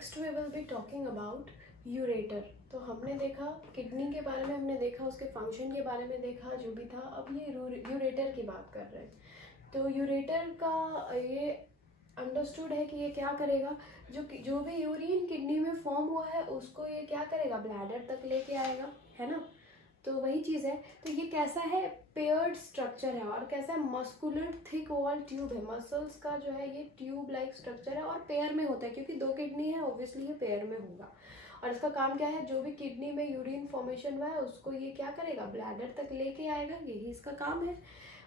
Next we will be talking about ureter. तो हमने देखा किडनी के बारे में, हमने देखा उसके फंक्शन के बारे में देखा जो भी था। अब ये यूरेटर की बात कर रहे हैं। तो यूरेटर का ये अंडरस्टूड है कि ये क्या करेगा, जो भी यूरिन किडनी में फॉर्म हुआ है उसको ये क्या करेगा, ब्लैडर तक लेके आएगा, है ना। तो वही चीज़ है। तो ये कैसा है, पेयर्ड स्ट्रक्चर है और कैसा है, मस्कुलर थिक वॉल ट्यूब है। मसल्स का जो है ये ट्यूब लाइक स्ट्रक्चर है और पेयर में होता है, क्योंकि दो किडनी है ऑब्वियसली ये पेयर में होगा। और इसका काम क्या है, जो भी किडनी में यूरिन फॉर्मेशन हुआ है उसको ये क्या करेगा, ब्लैडर तक लेके आएगा, यही इसका काम है।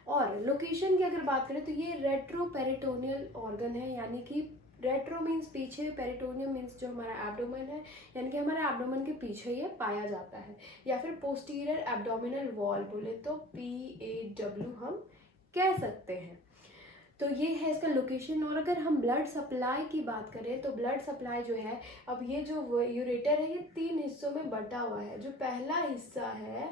और लोकेशन की अगर बात करें तो ये रेट्रोपेरिटोनियल ऑर्गन है, यानी कि रेट्रो मीन्स पीछे, पेरिटोनियम मीन्स जो हमारा एब्डोमेन है, यानी कि हमारे एब्डोमेन के पीछे ये पाया जाता है। या फिर पोस्टीरियर एब्डोमिनल वॉल बोले तो PAW हम कह सकते हैं। तो ये है इसका लोकेशन। और अगर हम ब्लड सप्लाई की बात करें तो ब्लड सप्लाई जो है, अब ये जो यूरेटर है ये 3 हिस्सों में बटा हुआ है। जो पहला हिस्सा है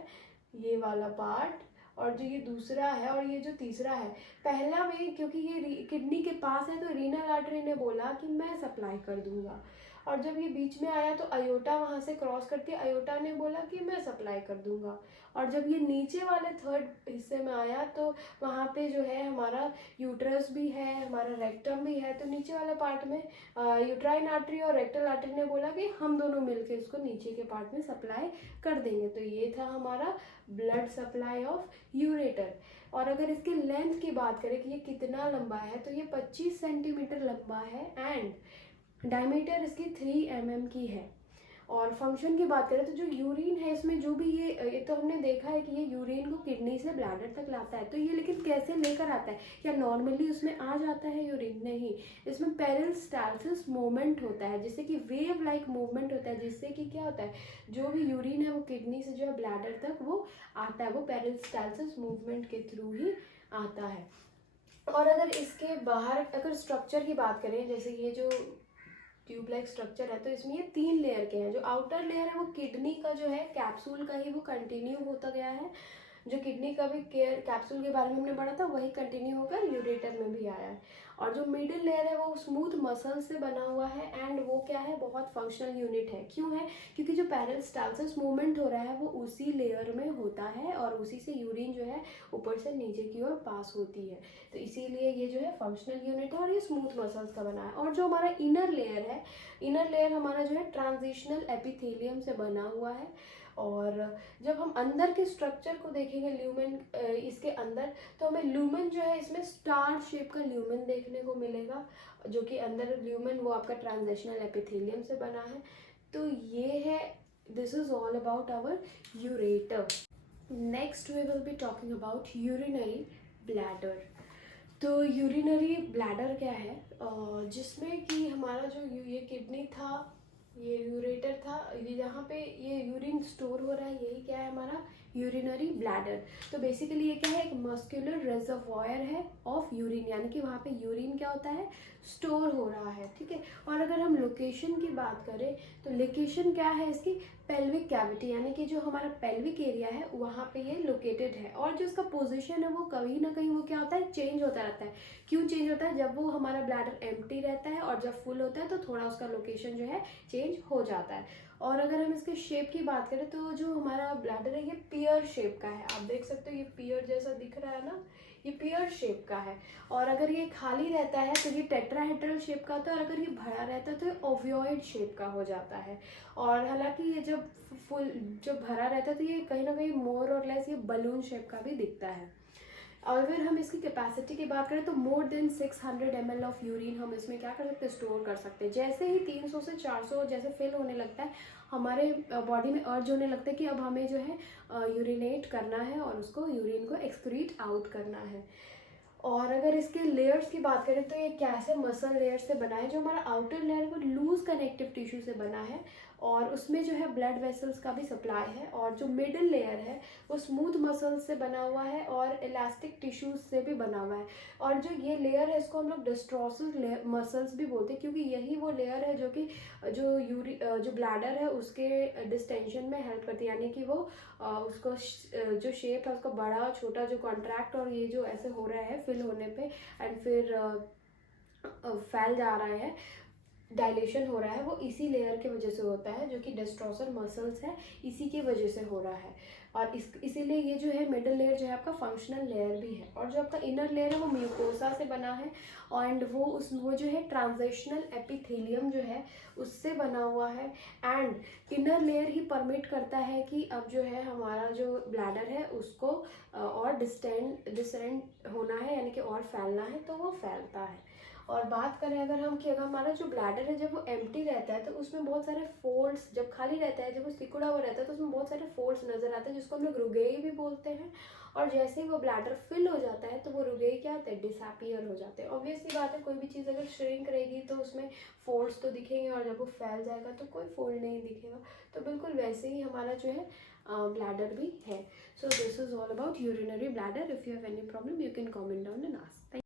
ये वाला पार्ट, और जो ये दूसरा है और ये जो तीसरा है। पहला में क्योंकि ये किडनी के पास है तो रीनल आर्टरी ने बोला कि मैं सप्लाई कर दूंगा, और जब ये बीच में आया तो अयोटा वहाँ से क्रॉस करती है, अयोटा ने बोला कि मैं सप्लाई कर दूंगा। और जब ये नीचे वाले थर्ड हिस्से में आया तो वहाँ पे जो है हमारा यूट्रस भी है, हमारा रेक्टम भी है। तो नीचे वाले पार्ट में यूट्राइन आर्टरी और रेक्टल आर्टरी ने बोला कि हम दोनों मिलकर इसको नीचे के पार्ट में सप्लाई कर देंगे। तो ये था हमारा ब्लड सप्लाई ऑफ यूरेटर। और अगर इसके लेंथ की बात करें कि ये कितना लंबा है, तो ये 25 सेंटीमीटर लंबा है एंड डायमीटर इसकी 3 mm की है। और फंक्शन की बात करें तो जो यूरिन है इसमें जो भी ये तो हमने देखा है कि ये यूरिन को किडनी से ब्लैडर तक लाता है। तो ये लेकिन कैसे लेकर आता है, क्या नॉर्मली उसमें आ जाता है यूरिन? नहीं, इसमें पेरिस्टालसिस मूवमेंट होता है, जिससे कि वेव लाइक मूवमेंट होता है, जिससे कि क्या होता है, जो भी यूरिन है वो किडनी से जो है ब्लैडर तक वो आता है, वो पेरिस्टालसिस मूवमेंट के थ्रू ही आता है। और अगर इसके बाहर अगर स्ट्रक्चर की बात करें, जैसे ये जो ट्यूब लाइक स्ट्रक्चर है, तो इसमें ये 3 लेयर के हैं। जो आउटर लेयर है वो किडनी का जो है कैप्सूल का ही वो कंटिन्यू होता गया है। जो किडनी का भी केयर कैप्सूल के बारे में हमने पढ़ा था वही कंटिन्यू होकर यूरेटर में भी आया है। और जो मिडिल लेयर है वो स्मूथ मसल से बना हुआ है एंड वो क्या है, बहुत फंक्शनल यूनिट है। क्यों है, क्योंकि जो पेरिस्टालसिस मूवमेंट हो रहा है वो उसी लेयर में होता है और उसी से यूरिन जो है ऊपर से नीचे की ओर पास होती है। तो इसीलिए ये जो है फंक्शनल यूनिट है और ये स्मूथ मसल्स का बना है। और जो हमारा इनर लेयर है, इनर लेयर हमारा जो है ट्रांजिशनल एपिथेलियम से बना हुआ है। और जब हम अंदर के स्ट्रक्चर को देखेंगे ल्यूमेन इसके अंदर, तो हमें ल्यूमेन जो है इसमें स्टार शेप का ल्यूमेन देखने को मिलेगा, जो कि अंदर ल्यूमेन वो आपका ट्रांजिशनल एपिथेलियम से बना है। तो ये है, this is all about our ureter. Next we will be talking about urinary bladder. तो यूरिनरी ब्लैडर क्या है, जिसमें कि हमारा जो ये किडनी था, ये यूरेटर था, ये यहाँ पे ये यूरिन स्टोर हो रहा है, यही क्या है हमारा यूरिनरी ब्लैडर। तो बेसिकली ये क्या है, एक मस्कुलर रिजर्वॉयर है ऑफ यूरिन, यानी कि वहाँ पे यूरिन क्या होता है, स्टोर हो रहा है, ठीक है। और अगर हम लोकेशन की बात करें तो लोकेशन क्या है इसकी, पेल्विक कैविटी, यानी कि जो हमारा पेल्विक एरिया है वहाँ पे ये लोकेटेड है। और जो इसका पोजीशन है वो कहीं ना कहीं वो क्या होता है, चेंज होता रहता है। क्यों चेंज होता है, जब वो हमारा ब्लैडर एम्प्टी रहता है और जब फुल होता है तो थोड़ा उसका लोकेशन जो है चेंज हो जाता है। और अगर हम इसके शेप की बात करें तो जो हमारा ब्लैडर है ये पियर शेप का है, आप देख सकते हो ये पियर जैसा दिख रहा है ना, ये पियर शेप का है। और अगर ये खाली रहता है तो ये टेट्राहेड्रल शेप का होता है, और अगर ये भरा रहता है तो ये ओवियोइड शेप का हो जाता है। और हालांकि ये जब भरा रहता है तो ये कहीं ना कहीं मोर और लेस ये बलून शेप का भी दिखता है। और अगर हम इसकी कैपेसिटी की बात करें तो more than 600 ml of urine हम इसमें क्या कर सकते हैं, स्टोर कर सकते हैं। जैसे ही 300 से 400 जैसे फिल होने लगता है, हमारे बॉडी में अर्ज होने लगता है कि अब हमें जो है यूरिनेट करना है और उसको यूरिन को एक्सक्रीट आउट करना है। और अगर इसके लेयर्स की बात करें तो ये कैसे मसल लेयर से बना है। जो हमारा आउटर लेयर वो लूज कनेक्टिव टिश्यू से बना है और उसमें जो है ब्लड वेसल्स का भी सप्लाई है। और जो मिडिल लेयर है वो स्मूथ मसल्स से बना हुआ है और इलास्टिक टिश्यूज से भी बना हुआ है। और जो ये लेयर है इसको हम लोग डिस्ट्रोसिस मसल्स भी बोलते हैं, क्योंकि यही वो लेयर है जो कि जो ब्लैडर है उसके डिस्टेंशन में हेल्प करती है, यानी कि वो उसको जो शेप है उसका बड़ा छोटा जो कॉन्ट्रैक्ट और ये जो ऐसे हो रहा है फिल होने पे एंड फिर फैल जा रहा है, डायलेशन हो रहा है वो इसी लेयर के वजह से होता है, जो कि डेस्ट्रोसर मसल्स है, इसी की वजह से हो रहा है। और इसीलिए ये जो है मिडल लेयर जो है आपका फंक्शनल लेयर भी है। और जो आपका इनर लेयर है वो म्यूकोसा से बना है, एंड वो जो है ट्रांजिशनल एपिथेलियम जो है उससे बना हुआ है। And inner layer he permit करता है कि अब जो है हमारा जो ब्लैडर है उसको और डिस्टेंड होना है, यानी कि और फैलना है तो वो फैलता है। और बात करें अगर हम कि अगर हमारा जो ब्लैडर है जब वो एम्प्टी रहता है तो उसमें बहुत सारे फोल्ड्स, जब खाली रहता है, जब वो सिकुड़ा हुआ रहता है तो उसमें बहुत सारे फोल्ड्स नजर आते हैं, जिसको हम लोग रुगेई भी बोलते हैं। और जैसे ही वो ब्लैडर फिल हो जाता है तो वो रुगेई क्या होते हैं, डिसअपीयर हो जाते हैं। ऑब्वियसली बात है, कोई भी चीज़ अगर श्रिंक रहेगी तो उसमें फोल्ड्स तो दिखेंगे, और जब वो फैल जाएगा तो कोई फोल्ड नहीं दिखेगा। तो बिल्कुल वैसे ही हमारा जो है ब्लैडर भी है। So this is all about urinary bladder. If you have any problem you can comment down and ask.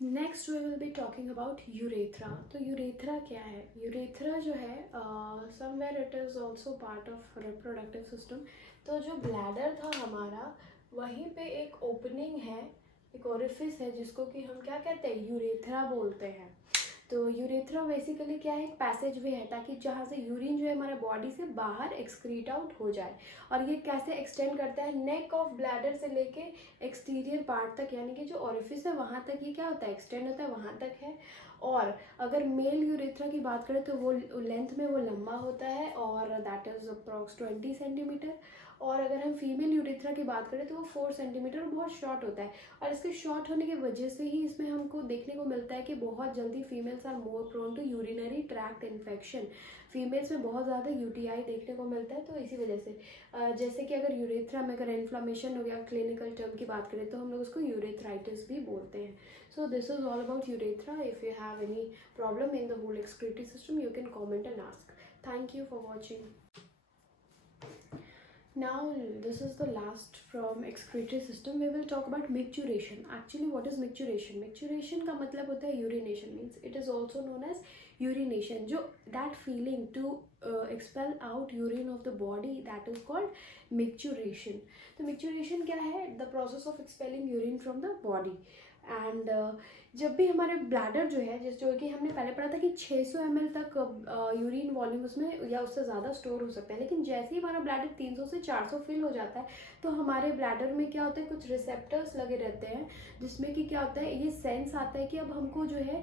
Next we will be talking about urethra. तो यूरेथ्रा क्या है? यूरेथ्रा जो है somewhere it is also part of reproductive system. तो जो bladder था हमारा, वहीं पे एक ओपनिंग है, एक ओरिफिस है, जिसको कि हम क्या कहते हैं, यूरेथ्रा बोलते हैं। तो यूरेथ्रा बेसिकली क्या है, एक पैसेज वे है, ताकि जहाँ से यूरिन जो है हमारा बॉडी से बाहर एक्सक्रीट आउट हो जाए। और ये कैसे एक्सटेंड करता है, नेक ऑफ ब्लैडर से लेके एक्सटीरियर पार्ट तक, यानी कि जो ओरिफिस है वहाँ तक ये क्या होता है, एक्सटेंड होता है, वहाँ तक है। और अगर मेल यूरेथ्रा की बात करें तो वो लेंथ में वो लंबा होता है, और दैट इज़ अप्रॉक्स 20 सेंटीमीटर। और अगर हम फीमेल यूरेथ्रा की बात करें तो वो 4 सेंटीमीटर, बहुत शॉर्ट होता है। और इसके शॉर्ट होने की वजह से ही इसमें हमको देखने को मिलता है कि बहुत जल्दी females are more prone to urinary tract infection. Females में बहुत ज़्यादा यूटीआई देखने को मिलता है। तो इसी वजह से जैसे कि अगर यूरेथ्रा में अगर इन्फ्लामेशन हो गया, क्लिनिकल टर्म की बात करें तो हम लोग उसको यूरेथ्राइटिस भी बोलते हैं। So this is all about urethra. If you have any problem in the whole excretory system you can comment and ask. Thank you for watching. Now this is the last from excretory system. We will talk about micturition. Actually what is micturition? Micturition का मतलब होता है urination, means it is also known as urination. जो that feeling to expel out urine of the body, that is called micturition. तो micturition क्या है? The process of expelling urine from the body. And जब भी हमारे bladder जो है, जो कि हमने पहले पढ़ा था कि 600 ml तक यूरिन वॉल्यूम उसमें या उससे ज़्यादा स्टोर हो सकता है, लेकिन जैसे ही हमारा ब्लैडर 300 से 400 फिल हो जाता है तो हमारे ब्लैडर में क्या होता है, कुछ रिसेप्टर्स लगे रहते हैं, जिसमें कि क्या होता है, ये सेंस आता है कि अब हमको जो है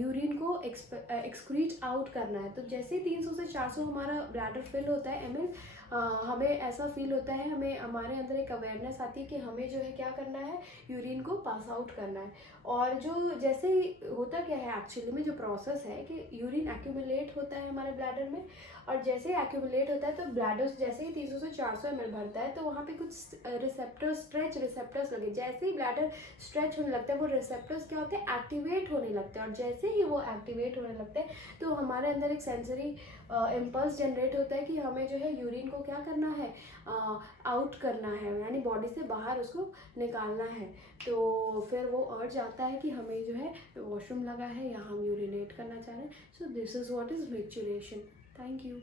यूरिन को एक्सक्रीट आउट करना है। तो जैसे ही 300 से 400 हमारा ब्लैडर फिल होता है ml, हमें ऐसा फील होता है, हमें हमारे अंदर एक अवेयरनेस आती है कि हमें जो है क्या करना है, यूरिन को पास आउट करना है। और जो जैसे ही होता क्या है एक्चुअली में, जो प्रोसेस है कि यूरिन एक्यूमुलेट होता है हमारे ब्लैडर में, और जैसे ही एक्यूमुलेट होता है तो ब्लैडर जैसे ही 300 से 400 ml भरता है तो वहाँ पे कुछ रिसेप्टर्स, स्ट्रेच रिसेप्टर्स लगे। जैसे ही ब्लैडर स्ट्रेच होने लगता है वो रिसेप्टर्स क्या होते हैं, एक्टिवेट होने लगते हैं। और जैसे ही वो एक्टिवेट होने लगते हैं तो हमारे अंदर एक सेंसरी इम्पल्स जनरेट होता है कि हमें जो है यूरिन को क्या करना है, आउट करना है, यानी बॉडी से बाहर उसको निकालना है। तो फिर वो अर्ज आता है कि हमें जो है वॉशरूम लगा है या हम यूरिनेट करना चाह रहे हैं। So this is what is micturition. Thank you.